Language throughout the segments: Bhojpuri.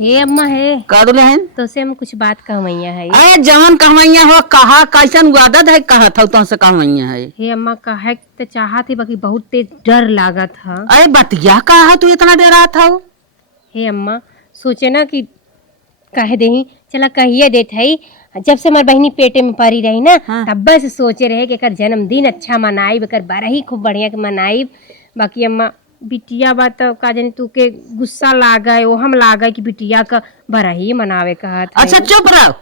हे अम्मा है का दुले हैं तो से हम कुछ बात कहवैया है। अरे जवन कहवैया हो कहा कैसन आदत है कहा था तो से कहवैया है। हे अम्मा कहे तो चाहत है बाकी बहुत तेज डर लागत है। अरे बतिया कहा तू इतना डरा था। हे अम्मा सोचे ना कि कह दे चला कहिए देत है। जब से हमारी बहनी पेटे में पड़ी रही ना हाँ। तब से सोचे रहे कि एकर जन्मदिन अच्छा मनाई एकर बरही खूब बढ़िया के मनाई। बाकी अम्मा बिटिया बा तो का जानी तू के गुस्सा लागे ओ हम लागे कि बिटिया का बरही मनावे कहत है। अच्छा चुप रहो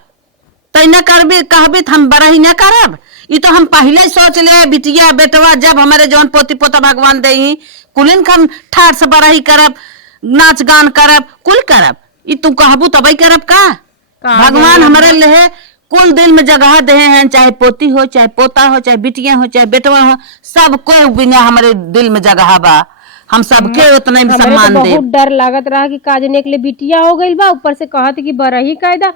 तैना करबे कहबे हम बरही न करब। ई तो हम पहले ही सोच ले बिटिया बेटवा जब हमारे जौन पोती पोता भगवान देही कुलिन हम ठाट से बरही करब नाच गान करब कुल करब। ई तू कहबू तबई करब का भगवान हमारे लिए कुल दिल में जगह दे हैं चाहे पोती हो चाहे पोता हो चाहे बिटिया हो चाहे बेटवा हो सब कोई बिना हमारे दिल में जगह बा हम सबके उतना ही सम्मान दे। बहुत डर लागत रहा कि काजने के लिए बिटिया हो गई बा ऊपर से कहत कि बरही कायदा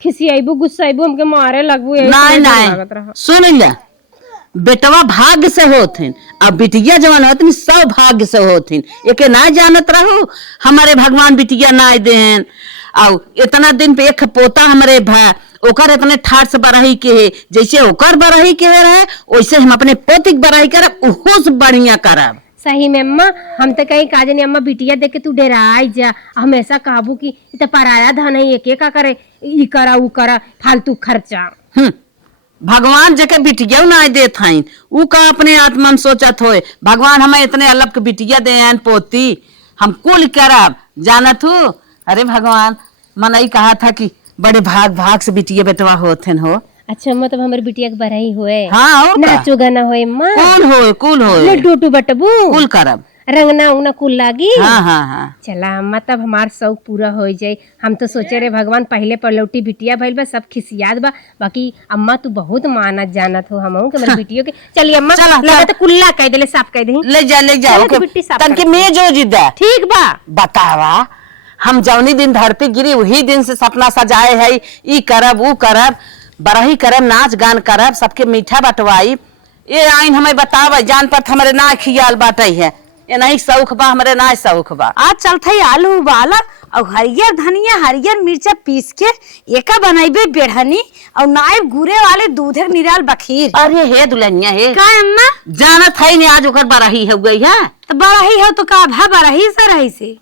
खिसियाबू गुस्साबू हमके मारे लगबू। नहीं नहीं सुन ले बेटवा भाग्य से होथिन अब बिटिया जवन होथिन सब भाग्य से होथिन एके ना जानत रहू हमारे भगवान बिटिया ना देहन और इतना दिन पे एक पोता हमारे भा ओकर इतने ठाट से बरही के है जैसे ओकर बरही के रहे वैसे हम अपने पोती बरही करब उहो से बढ़िया करब। सही में अम्मा हम तो कहीं काजनी अम्मा बिटिया देख के तू डराई जा हमेशा काबू की तो पराया धन है एक का करे ई करा ऊ करा फालतू खर्चा। भगवान जके बिटिया ना देत हईन ऊ का अपने आत्मा में सोचत होए भगवान हमें इतने अलग के बिटिया दे पोती हम कुल करब जानत हूँ। अरे भगवान मनई कहा था कि बड़े भाग भाग से बिटिया बेटवा होते हो। अच्छा मतलब हमारे बिटिया के बरही होए हाँ नाचो गाना होए मां कुल होए लड्डू बटबू कुल करब रंगना उंगना कुल लागी। हाँ हाँ हाँ चला अम्मा तब हमार शौक पूरा हो जाए। हम तो सोचे रहे भगवान पहले पलौटी बिटिया भइल बा सब खिसियात बा बाकी अम्मा तू बहुत मानत जानत हो हम के मेरे बिटियो के चलिए अम्मा लगा तो कुल्ला कह देले साफ कह दे ले जा तनके में जो जिद्दा ठीक बा बतावा हम जौनी दिन धरती गिरी वही दिन से सपना सजाए है ई करब ऊ करब बरही करब नाच गान करब सबके मीठा बटवाई ये आइन हमें बतावा जान पर हमारे ना खियाल बाटे है ये नहीं शौक बा हमारे ना शौक बा। आज चलते आलू उबाला और हरियर धनिया हरियर मिर्चा पीस के एका बनाइबे बेढ़नी और नाइब गुरे वाले दूधे निराल बखीर। अरे हे दुल्हनिया हे का अम्मा जानत है ने आज ओकर बरही हो गई है तो बरही हो तो का भा बरही से रही से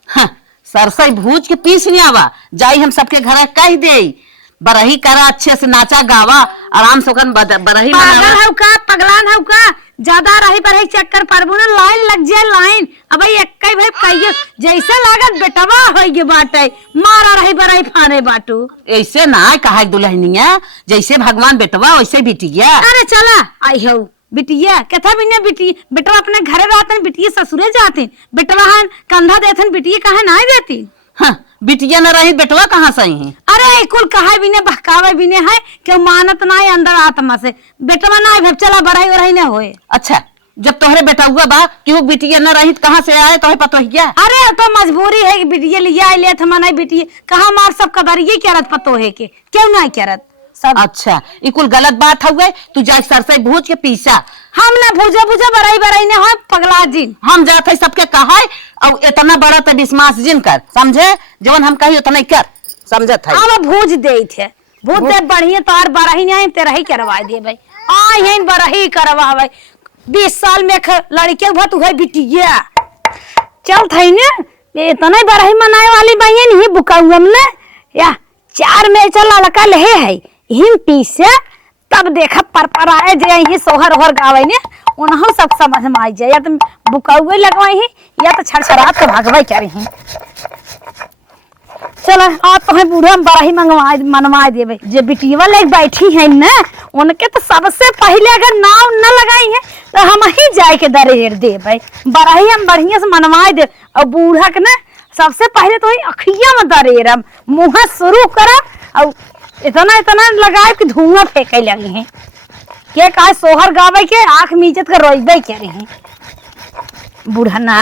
सरसई भूज के पीस नहीं आवा जाई हम सबके घर कह दे बरही करा अच्छे से नाचा गावा आराम से बरही पागल हो का पगलान हो का ज्यादा रही बरही चक्कर परबू ना लाइन लग जाए लाइन अब एक भाई कहिए जैसे लागत बेटवा होइगे बाटे मारा रही बरही फाने बाटू ऐसे ना कहा दुल्हनिया जैसे भगवान बेटवा वैसे बिटिया। अरे चला आई हो बिटिया कथा बिना बेटवा अपने घरे रहते बिटिया ससुरे जाते बेटवा कंधा देते बिटिया कहा ना देती बिटिया न रही बेटवा कहाँ सही है। अरे कुल कहा बिने बहकावे बिने है क्यों मानत ना है अंदर आत्मा से बेटवा ना है चला बरही वरही ना होए। अच्छा जब तोहरे बेटा हुआ बा कि वो बिटिया न रही कहाँ से आए तो पता है। अरे तो मजबूरी है कि बिटिया लिया ले था मना बिटिया कहाँ मार सब कदरिये करत पतो है के क्यों ना करत सब। अच्छा ये कुल गलत बात हुए तू जाए सरसई भूज के पीसा हम ना भूजा भूजा बराई बराई ने हो पगला जिन हम जाते सबके कहा और इतना बड़ा तो विश्वास जिन कर समझे जवन हम कही उतना कर समझत है। हम भूज दे थे भूज दे बढ़िया तार बराही नहीं तेरा ही करवा दे भाई आ यहीं बराही करवा भाई 20 साल में लड़के भत हुए बिटिया चल थई ने इतना बराही मनाए वाली बहन ही बुकाऊ हमने या 4 में चला लका ले है हिम पीसे तब देखा पर आए जे ही सोहर ओहर गावे ने उनहो सब समझ में आई जाए या तो बुकाउए लगवाई ही या तो छड़छड़ात के भागवाई करे हैं। चलो आप तो है बूढ़ा बराही मनवा देवे जे बिटिया ले बैठी है ना उनके तो सबसे पहले अगर नाव न लगाई है तो हम ही जाए के दरेर देवे बराही हम बढ़िया से मनवा दे और बूढ़ा के ना सबसे पहले तो अखिया में दरेर मुँह शुरू करब और इतना लगाए कि धुआं फेंके लगे हैं के का सोहर गावे के आंख मीचत के रोइबे करे हैं बूढ़ा ना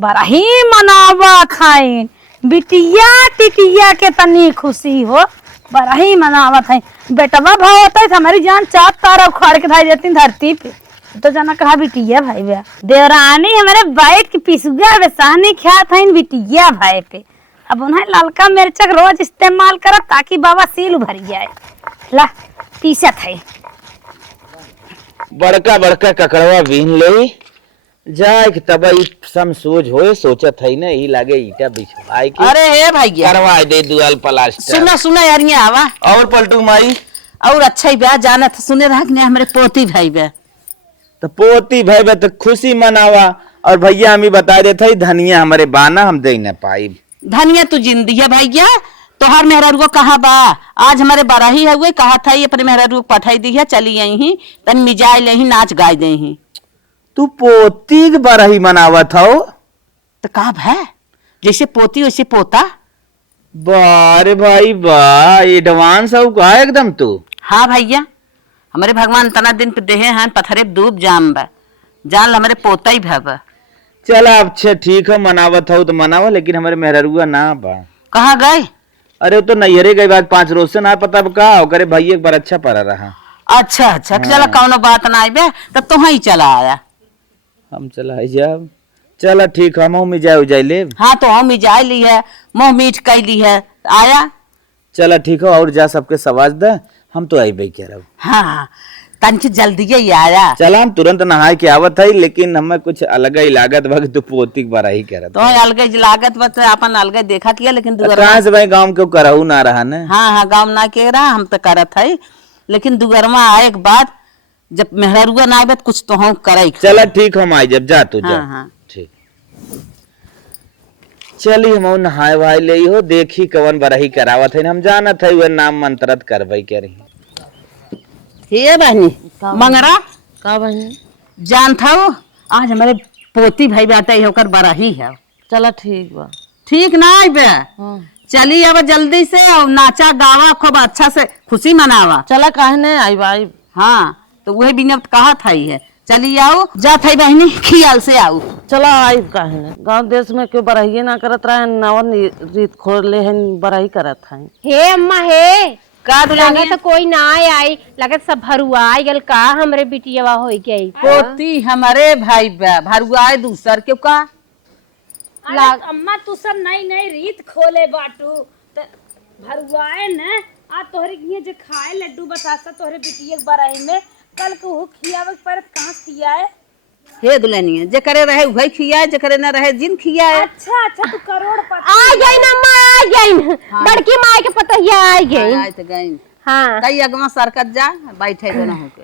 बराही मनावा खाइन बिटिया टिटिया के तनी खुशी हो बराही मनावत है बेटवा भाव होता है हमारी जान चाप तारा उखाड़ के धाई देती धरती पे तो जाना कहा बिटिया भाई बा देवरानी हमारे बैठ के पिसुआ बेसानी खात है बिटिया भाई पे अब उन्हें ललका मिर्चक रोज इस्तेमाल करब ताकि बाबा सील भर जाए। ला पीसत है। बड़का बड़का ककड़वा बीन ले जाए कि तब सम सोच होए सोचत है ना ही लागे ईटा बिछवाए के अरे हे भैया करवा दे दुआल प्लास्टर। सुना सुना यार ये आवा और पलटू माई और अच्छा ही ब्याह जाना था सुने रहा कि हमारे पोती भाई बे तो पोती भाई बे तो खुशी मनावा और भैया हम ही बता देते ही धनिया हमारे बाना हम दे न पाई। धनिया तू जिंदी है भैया तोहार मेहरारू को कहा बा आज हमारे बराही है हुए कहा था ये अपने मेहरारू को पठाई दी है चली आई ही तन मिजाई ले ही नाच गाय दे ही तू पोती के बरही मनावत हो तो कहा है जैसे पोती वैसे पोता। बारे भाई वाह एडवांस हो का एकदम तू। हाँ भैया हमारे भगवान तना दिन पे देहे हैं पत्थरे डूब जाम बा जान ला हमारे पोता ही भब। चल अच्छा ठीक है मनावत हो तो मनावा लेकिन हमारे मेहरुआ ना बा। कहाँ गए? अरे वो तो नैहरे गई बात 5 रोज से ना पता का हो करे भैया एक बार अच्छा पड़ा रहा। अच्छा अच्छा चला कौनो बात ना आइबे तो तुम ही चला आया। हम चला जब चला ठीक है हम जाए जाए ले। हाँ तो हम जाए ली है मुँह मीठ कैली है आया। चला ठीक है और जा सबके सवाज दे हम तो आई भाई कह रहा हूँ। हाँ तनकी जल्दी ही आया। चला हम तुरंत नहाए के आवत है लेकिन हमें कुछ अलग ही लागत भग तू पोती बारा ही कह रहा तो अलग लागत बस अपन अलग देखा किया लेकिन कहाँ से भाई गाँव क्यों कराऊ ना रहा ने। हाँ हाँ गाँव ना के रहा हम तो करत है लेकिन दुगरमा आए के बाद जब मेहरुआ ना आए कुछ तो हम करे। चला ठीक हम आए जब जा तू जा। हाँ, हाँ। ठीक चली हम नहाए वहाए ले हो देखी कवन बरही करावत है हम जाना था वह नाम मंत्रत करवाई कह रही। हे बहनी मंगरा का बहनी जान था वो आज हमारे पोती भाई आता है होकर बड़ा ही है। चला ठीक बा। ठीक ना आई बे चली अब जल्दी से और नाचा गावा खूब अच्छा से खुशी मनावा। चला काहे ने आई भाई। हाँ तो वही बिना कहा था ही है चली आओ जा था बहनी खियाल से आओ। चला आई काहे ने गांव देश में क्यों बराही ना करत रहे नवन रीत खोल ले हैं बराही करत है। हे अम्मा हे का लगा तो कोई ना आई लगत सब भरुआ आई गल का हमरे बिटियावा होई गई पोती हमारे भाई भरुआ दूसर क्यों का अम्मा तू सब नई नई रीत खोले बाटू त भरुआए न आ तोहरे किए जे खाए लड्डू बतासा तोहरे बिटिया के बराई में कल को हो खियावे पर कहां खियाए। हे दुल्हनिया जे करे रहे वही खियाए जे करे ना रहे जिन खियाए। अच्छा अच्छा तू करोड़पति आ गई ना मां आ गई बड़की माई के पतहिया आ गई। आए तो गई हां कई अगवा सरकत जा बैठे दोनों होके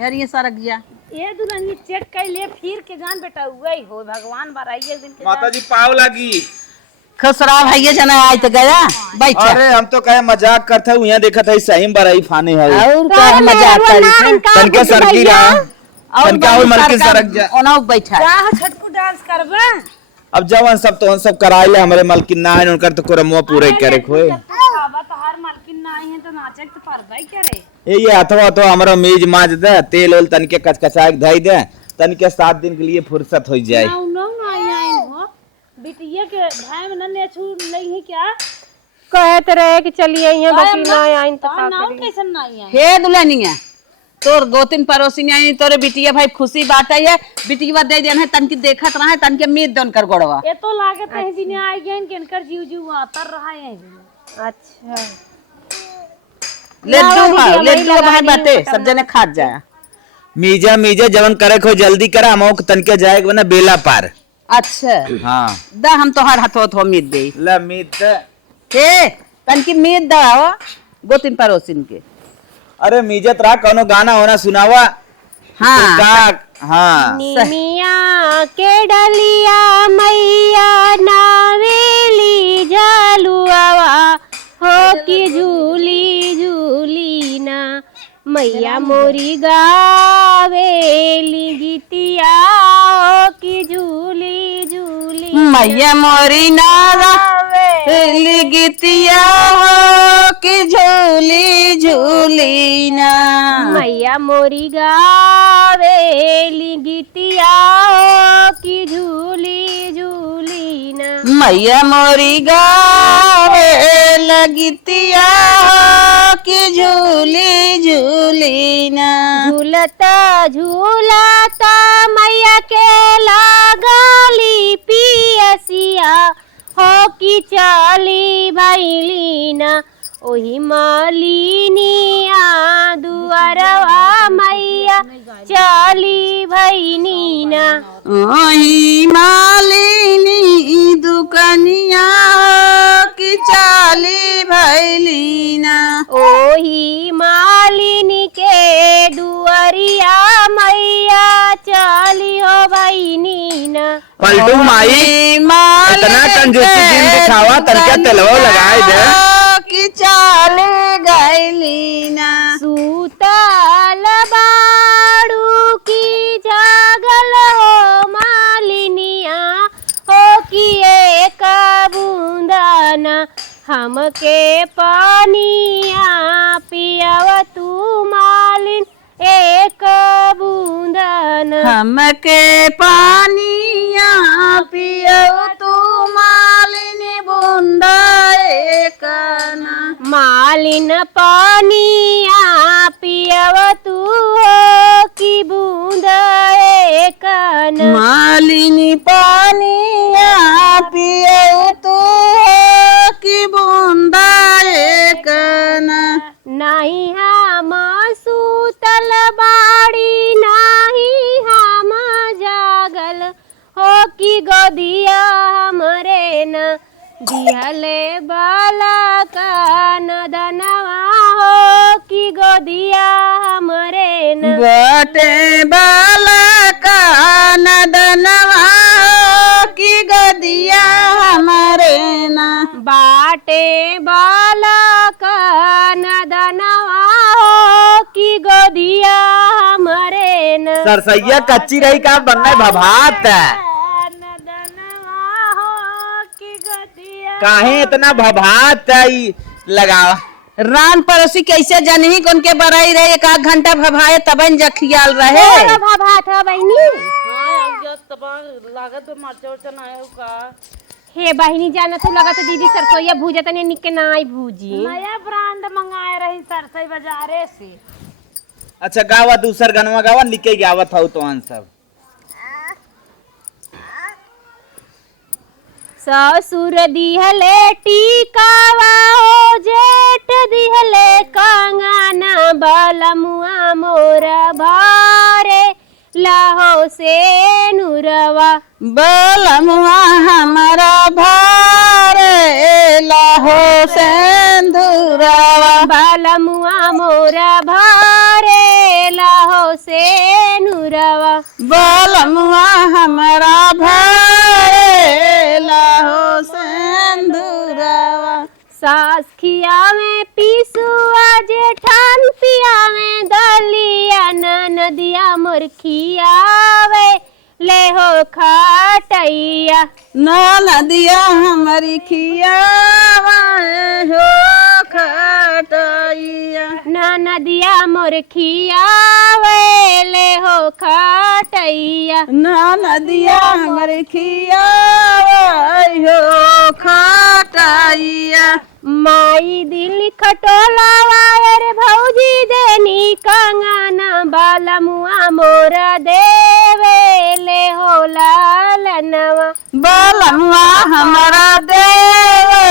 यार ये सरक गया ये दुल्हन चेक कर ले फिर के जान बेटा हुआ ही हो भगवान बराई एक दिन के माता जी पाव लगी खसरा भैया जना आए तो गया बैठ। अरे हम तो कहे मजाक करते हैं यहाँ देखा था सही बराई फाने है और क्या मजाक करी तनके सरकी रहा तनका और मलकी सरक जा ओना बैठा जा छटकू डांस करबे। अब जवन सब तो सब कराई ले हमारे मलकिन ना है उनकर तो कोरमुआ पूरे करे खोए खावा तो हर मालकिन ना आई है तो नाचे तो परबाई करे। ये अथवा तो हमारा मेज माज दे तेल ओल तनके कचकचाए धई दे तनके 7 दिन के लिए फुर्सत हो जाए। ना ना आई हो बिटिया के भाई में न नेछू नहीं है क्या कहत रहे कि चलिए यहाँ बाकी ना आई तो का ना करी। कैसे ना आई है। हे दुल्हनिया तोर 2-3 पड़ोसी ने आई तोरे बिटिया भाई खुशी बात है बिटिया दे देन है तनकी देखत रहा है तनके मीत दन कर गोड़वा ये तो लागे तहे दिन आई गए किनकर जीव जीव आतर रहा है। अच्छा लड्डू भाई बाटे सब जने खा जाए। मीजा मीजा जवन करे खो जल्दी करा हम तनके जाए ना बेला पार। अच्छा हाँ दा हम तोहार हाथो थो मीत दे ला मीत हे तनकी मीत दा 2-3 पड़ोसिन के। अरे मीजत रहा कौनो गाना होना सुनावा। हाँ हाँ निमिया के डलिया मैया नावेली जालुआवा हो की झूली झूली ना मैया मोरी गावेली गीतिया हो की झूली झूली मैया मोरी नारा गीतिया हो कि झूली झूली ना मैया मोरी गावेली गीतिया हो की झूली झूली ना मैया मोरी गावे लगतिया हो कि झूली झूली ना झूलता झूलता मैया के लागली पियसिया हो कि चली भैलीना ओही मालिनिया दुआरवा मैया चली भैनीना। ओही मालिनी दुकनिया की चाली भैलीना। ओही मालिनी के दुआरिया मैया चली हो भैनीना। पलटू माई इतना कंजूसी दिन दिखावा तनका तेलवा लगाए दे की चाल गैलीना। सूतल बाड़ू की जागल हो मालिनिया हो कि एक बूंदना हमके पानिया पियाव तू मालिन एक बूंदना। हमके पानिया पियो तू मालिनी बूंदा एकना। मालिन पानिया पियव तू हो कि बूंद एकन। मालिनी पानिया पियो तू हो कि बूंदा एकना। नहीं हम सूतल बाड़ी नहीं हम जागल हो कि गोदिया हमरे न दिहले बाला का नदनवा हो कि गोदिया हमरे न। बटे बाला का नदनवा की गदिया हमारे ना। बाटे बाला का नदनवा हो कि गोदिया हमरे न। सरसैया कच्ची रही का बनना भभात काहे इतना भभात लगावा। रान पड़ोसी कैसे जनही कौन के बराई रहे एक आध घंटा भभाए तब जखियाल रहे। भात है बहनी हे बहनी जाना तू लगा तो दीदी सरसोईया भूजा तने निके ना आई भूजी। नया ब्रांड मंगाए रही सरसई बाजारे से। अच्छा गावा दूसर गनवा गावा निके गावत हूँ तो सब। ससुर दिहले टीकावा हो जेठ दिहले कंगना बलमुआ मोर भारे लाहो से नुरवा। बलमुआ हमारा भारे लाहो सेंधुरवा। बलमुआ मोर भारे लाहो से नुरवा। बलमुआ हमारा भारे लाहो सेंधुरवा। सास खिया में पीसुआ जेठान पिया में दलिया नदिया मोर खियावे ले हो खाटैया। नदिया हमारी खियावा हो खटैया। नदिया मोर खियावे ले हो खाटैया। नदिया हमारी खियावा हो खटैया। माई दिल खटोलावा रे भौजी देनी कंगना बलमुआ मोर देवे ले हो लालनवा। बलमुआ हमारा देवे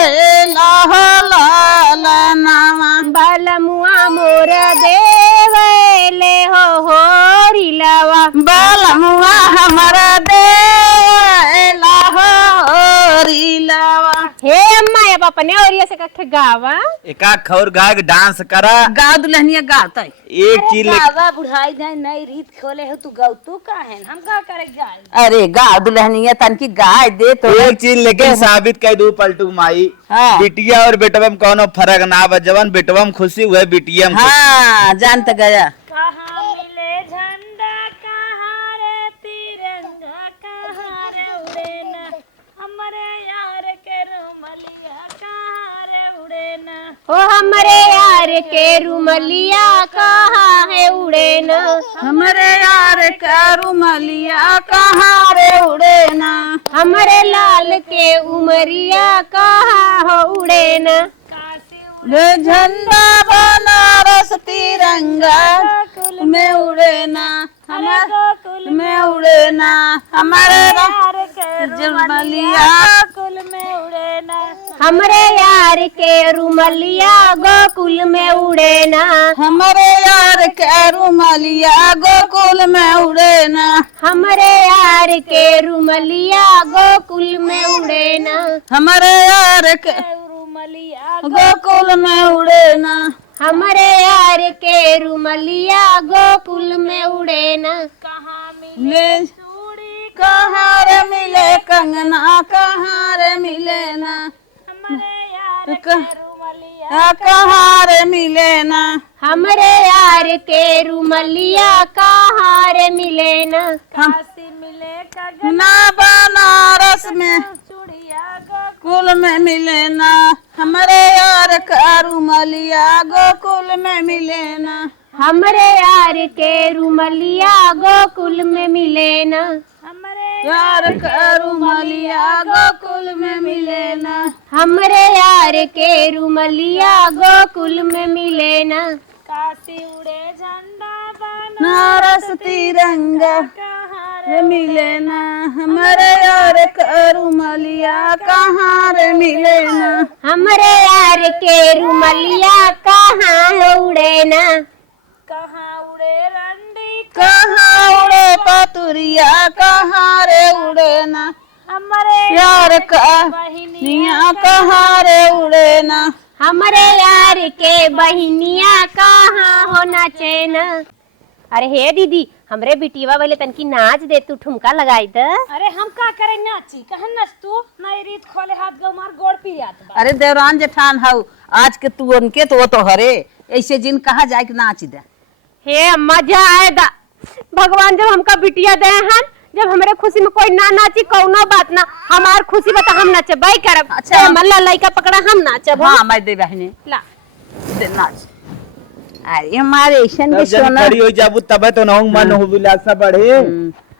लाहो लालनवा। बलमुआ मोर देवे ले हो होरिलवा। बलमुआ हमारा देवे लाहो होरिलवा। हे अम्मा अब अपने ओरिया से कखे गावा। एका खौर गाय के डांस करा गा दुल्हनिया गाता एक चीज गावा बुढ़ाई जाए नई रीत खोले हो तू गाऊ तू काहे हम का करे गाय। अरे गा दुल्हनिया तनकी गाय दे तो एक चीज लेकिन साबित कर दू पलटू माई। हाँ। बिटिया और बेटवा में कोनो फर्क ना बा। जवन बेटवा में खुशी हुए बिटिया में खुशी। हाँ जानत गया। कहाँ मिले झंडा कहाँ रे तिरंगा कहाँ रे उड़े ना हमारे यार के रुमलिया कहाँ रे उड़े ना। ओ हमरे यार के रुमलिया कहाँ है उड़े न। हमारे यार का रुमलिया कहाँ रे उड़े ना। हमरे लाल के उमरिया कहाँ हो उड़े न। रे झंडा बनारस तिरंगा में उड़े ना। हमारे गोकुल में उड़े ना, हमारे यार के रुमलिया गोकुल में उड़े ना, हमरे यार के रुमलिया गोकुल में उड़े ना, हमारे यार के रुमलिया गोकुल में उड़े ना, हमरे यार के रुमलिया गोकुल में उड़े ना, हमारे यार के रुमलिया गोकुल में उड़े ना, हमरे यार के रुमलिया गोकुल में उड़े ना। मिले कहाँ रे मिले कंगना, कहाँ रे मिले ना, हमारे यार कहाँ रे मिले ना, हमरे यार के रुमलिया कहाँ रे मिले ना। काशी मिले ना बनारस में गोकुल में मिले ना, हमारे यार का रुमलिया गोकुल में मिले ना, हमरे यार के रुमलिया गोकुल में मिले ना, यार का रुमलिया गोकुल में मिले ना, हमरे यार के रुमलिया गोकुल में मिले ना। काशी उड़े झंडा बनारस तिरंगा रे मिले ना, हमारे यार का रुमलिया कहाँ रे मिले ना, हमरे यार के रुमलिया कहाँ उड़े ना। कहाँ उड़े रंडी, कहाँ उड़े पतुरिया, कहाँ रे उड़े ना, हमारे यार का बहिनिया कहाँ रे उड़े ना, हमरे यार के बहिनिया कहाँ होना चेना। अरे हे दीदी, हमरे बिटिया वाले तनकी नाच दे, तू ठुमका लगाई द। अरे हम का करे नाची, कहन नच तू नहीं रीत खोले हाथ गो मार गोड़ पियात बा। अरे देवरान जेठान हऊ आज के तू उनके तो वो तो हरे ऐसे जिन कहा जाए कि नाच दे। हे अम्मा जा आएगा भगवान, जब हमका बिटिया दे हन, जब हमरे खुशी में कोई ना नाची कौनो बात ना, हमार खुशी बता हम नाचे बाई करब। अच्छा मल्ला लइका पकड़ा हम नाचब। हाँ मैं दे बहने ला दे नाच। अरे हमारे ऐसन के जब सोना खड़ी हो जाबू तबे तो नहुं मन हो विलासा बढ़े।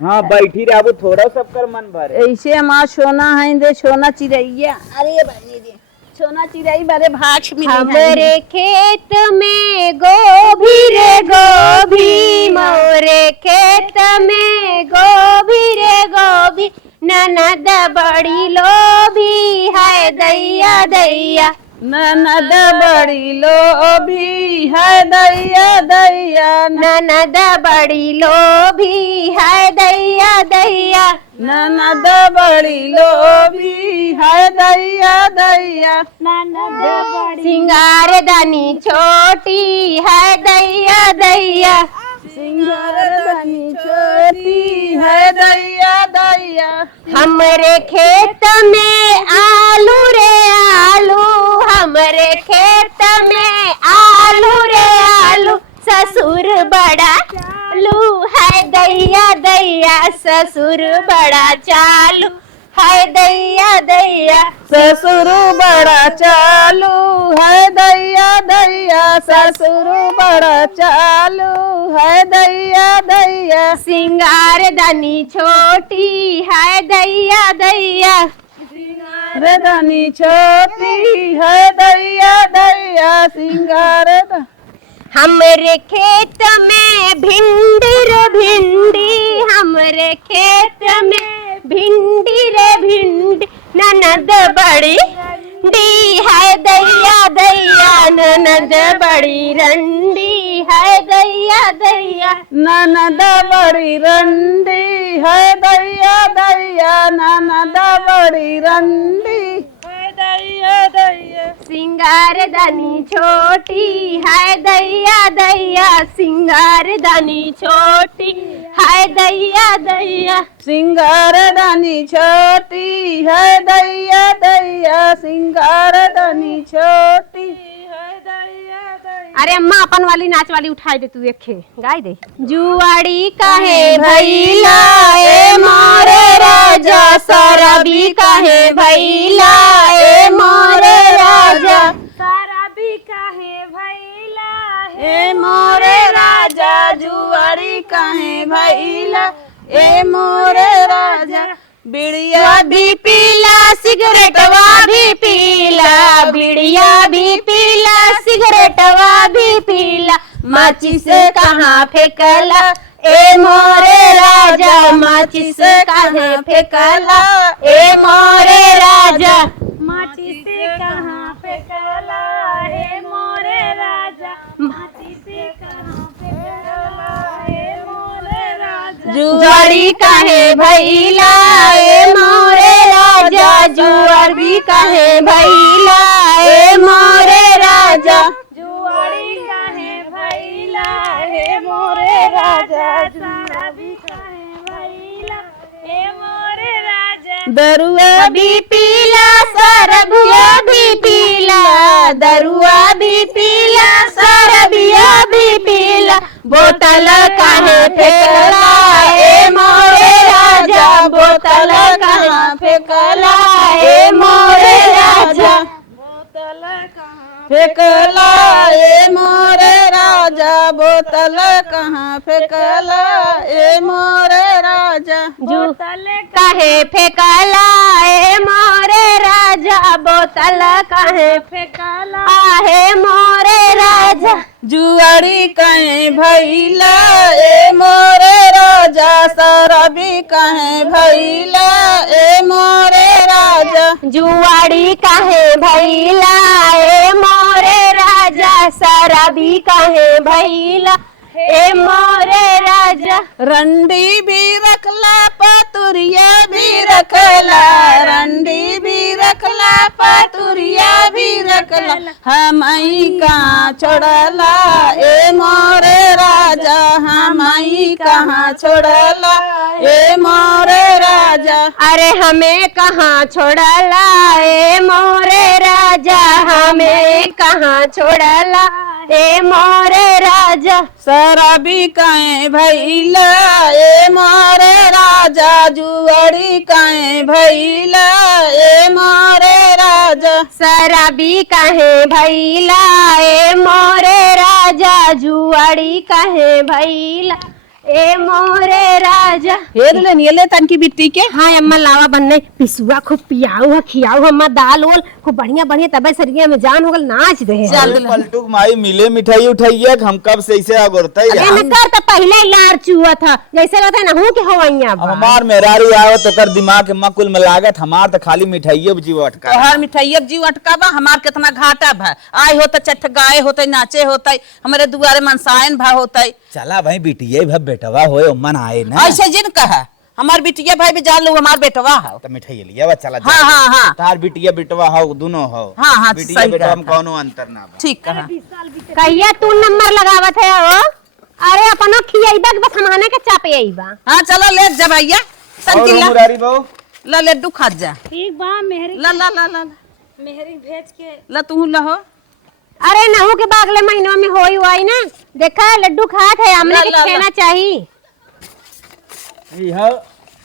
हाँ बैठी रहबू थोड़ा सबकर मन भरे। ऐसे हमारा सोना है दे सोना चिड़ैया। अरे बहने दे सोना चिड़ै बारे भाग मिले हमरे खेत में गोभी रे गोभी, मोरे खेत में गोभी रे गोभी, ननद बड़ी लोभी है दैया दैया, ननद बड़ी लोभी है दैया दैया, ननद बड़ी लोभी है दैया दैया, ननद बड़ी लोभी है दैया दैया, ननद बड़ी सिंगार दानी छोटी है दैया दैया, सिंगारदानी छोटी है दैया दैया, हमरे खेत में आलू रे आलू, हमरे खेत में आलू रे आलू, ससुर बड़ा चालू है दैया दैया, ससुर बड़ा चालू है दैया दैया, ससुर बड़ा चालू है दैया दैया, ससुर बड़ा चालू है दैया दैया, सिंगार दानी छोटी है दैया दैया, सिंगारदानी छोटी है दैया दैया, सिंगार हमरे खेत में भिंडी रे भिंडी, हमरे खेत में भिंडी रे भिंडी, ननद बड़ी रंडी है दैया दैया, ननद बड़ी रंडी है दैया दैया, ननद बड़ी रंडी है दैया दैया, ननद बड़ी रंडी है दैया दैया, सिंगार दानी छोटी है दैया दैया, सिंगार दानी छोटी है दैया दैया, सिंगारदानी छोटी है दैया दैया, सिंगारदानी छोटी है दैया दैया। अरे अम्मा अपन वाली नाच वाली उठाई दे, तू देखे गाय दे। जुआड़ी काहे भैला ए मोरे राजा, शराबी काहे भैला ए मोरे राजा, शराबी काहे भैला ए मोरे राजा, जुआरी काहे भैला ए मोरे राजा, बिड़िया भी पीला सिगरेटवा भी पीला, बिड़िया भी पीला सिगरेटवा भी पीला, माची से कहाँ फेंकला ए मोरे राजा माचिस काहे फेंकला ए मोरे राजा माटी से कहाँ फेंकला हे मोरे राजा, माटी से कहाँ फेंकला हे मोरे राजा। जुआरी काहे भैला ए मोरे राजा जुआर भी काहे भैला ए मोरे राजा जुआरी काहे भैला हे मोरे राजा, जुआरी काहे भैला हे मोरे राजा। दरुआ भी पीला सरबिया भी पीला दरुआ भी पीला सरबिया भी पीला बोतल काहे फेंकला ए मोरे राजा बोतल कहाँ फेंकला ए मोरे राजा फेंकला ए मोरे राजा बोतल कहाँ फेंकला ए मोरे राजा। बोतल काहे फेंकला ए मोरे राजा बोतल काहे फेंकला आहे मोरे राजा जुआरी कहीं भैला ए मोरे राजा, शराबी कहीं भैला ए मोरे राजा। जुआड़ी काहे भैला ए मोरे राजा शराबी काहे भैला ए मोरे राजा रंडी भी रखला पतुरिया भी रखला, रंडी भी रखला पतुरिया भी रखला, हम कहाँ छोड़ला ए मोरे राजा, हम कहाँ छोड़ला ए मोरे राजा। अरे हमें कहाँ छोड़ला ए मोरे राजा हमें कहाँ छोड़ला ए मोरे राजा शराबी कहीं भैला ए मोरे राजा, जुआरी कहीं भैला ए मोरे राजा। शराबी काहे भैला ए मोरे राजा जुआड़ी काहे भैला ए मोरे राजा हेर ले तन की बिट्टी के। हाँ अम्मा लावा बनने पिसुआ खूब पियाऊ है खियाऊ अम्मा दाल ओल खूब बढ़िया बढ़िया तबे शरीर में जान हो गल नाच दे पलटू माई मिले मिठाई उठाइए हम कब से इसे अगोरता ही कर तो पहले लार चुआ था जैसे लगता है ना हूँ के हवैया अब हमार मेहरारू आवत तो कर दिमाग के मकुल में लागत हमार तो खाली मिठाइये जीव अटका तोहर मिठाइया जीव अटका बा, हमार कितना घाटा भा। आय होते चट गाय होते नाचे होते हमारे दुआरे मनसायन भा होते। चला भाई बिटिया भब बेटवा होए मन आए ना ऐसे जिन कहा हमार बिटिया भाई भी जान लो हमार बेटवा हो। तो मिठाई लिया बा चला हाँ हाँ हाँ तार बिटिया बेटवा हो दोनों हो। हाँ, हाँ, बिटिया सही बेटवा कहा में कोनो अंतर ना बा। ठीक कहा। कहिया तू नंबर लगावत है ओ अरे अपनो खियाइबा के बस हमाने के चापे आइबा हाँ चलो ले जा भैया और संकिला मुरारी बहू ला लड्डू खा जा। ठीक बा मेहरी ला ला ला ला मेहरी भेज के ला तू लहो। अरे नहू के बागले महीनों में होई हुई ना देखा लड्डू खात है हमने के ला, ला, ला। खाना चाहिए यह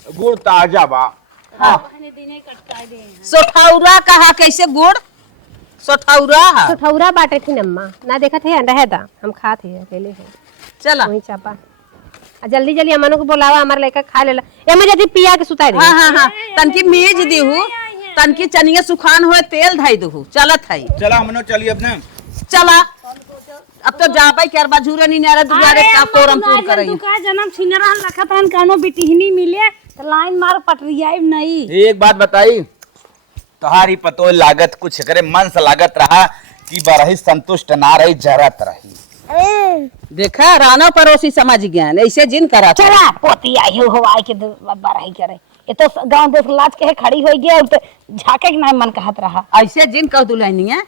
गुड़ ताजा बा। हाँ सोठौरा कहा कैसे गुड़ सोठौरा है। तो ठौरा बाटे थी नम्मा ना देखा थे रहे था हम खाते हैं अकेले हैं चला वही चापा आ जल्दी जल्दी अमनो को बुलावा हमारे लेकर खा लेला एमे जल्दी पिया के सुता दे हाँ हाँ हाँ तनकी मेज दीहू तनकी चनिया सुखान हुए तेल धाई दहू चलत है। चला हमनो चलिए अपने चला अब तो जा पाई क्या बाजूरा नहीं नारा दुआरे का कोरम पूर करई। दुका जन्म छिनरा रखा था कानो बिटिहनी मिले तो लाइन मार पटरिया नहीं। एक बात बताई तुम्हारी पतो लागत कुछ करे मन से लागत रहा कि बरही संतुष्ट ना रही जरत रही। देखा राना पड़ोसी समझ गया ऐसे जिन करा था। चला पोती आई हो हवाई के बराही करे ये तो गांव देश लाज के खड़ी हो गया तो झाके के ना मन कहत रहा। ऐसे जिन कह दुल्हनिया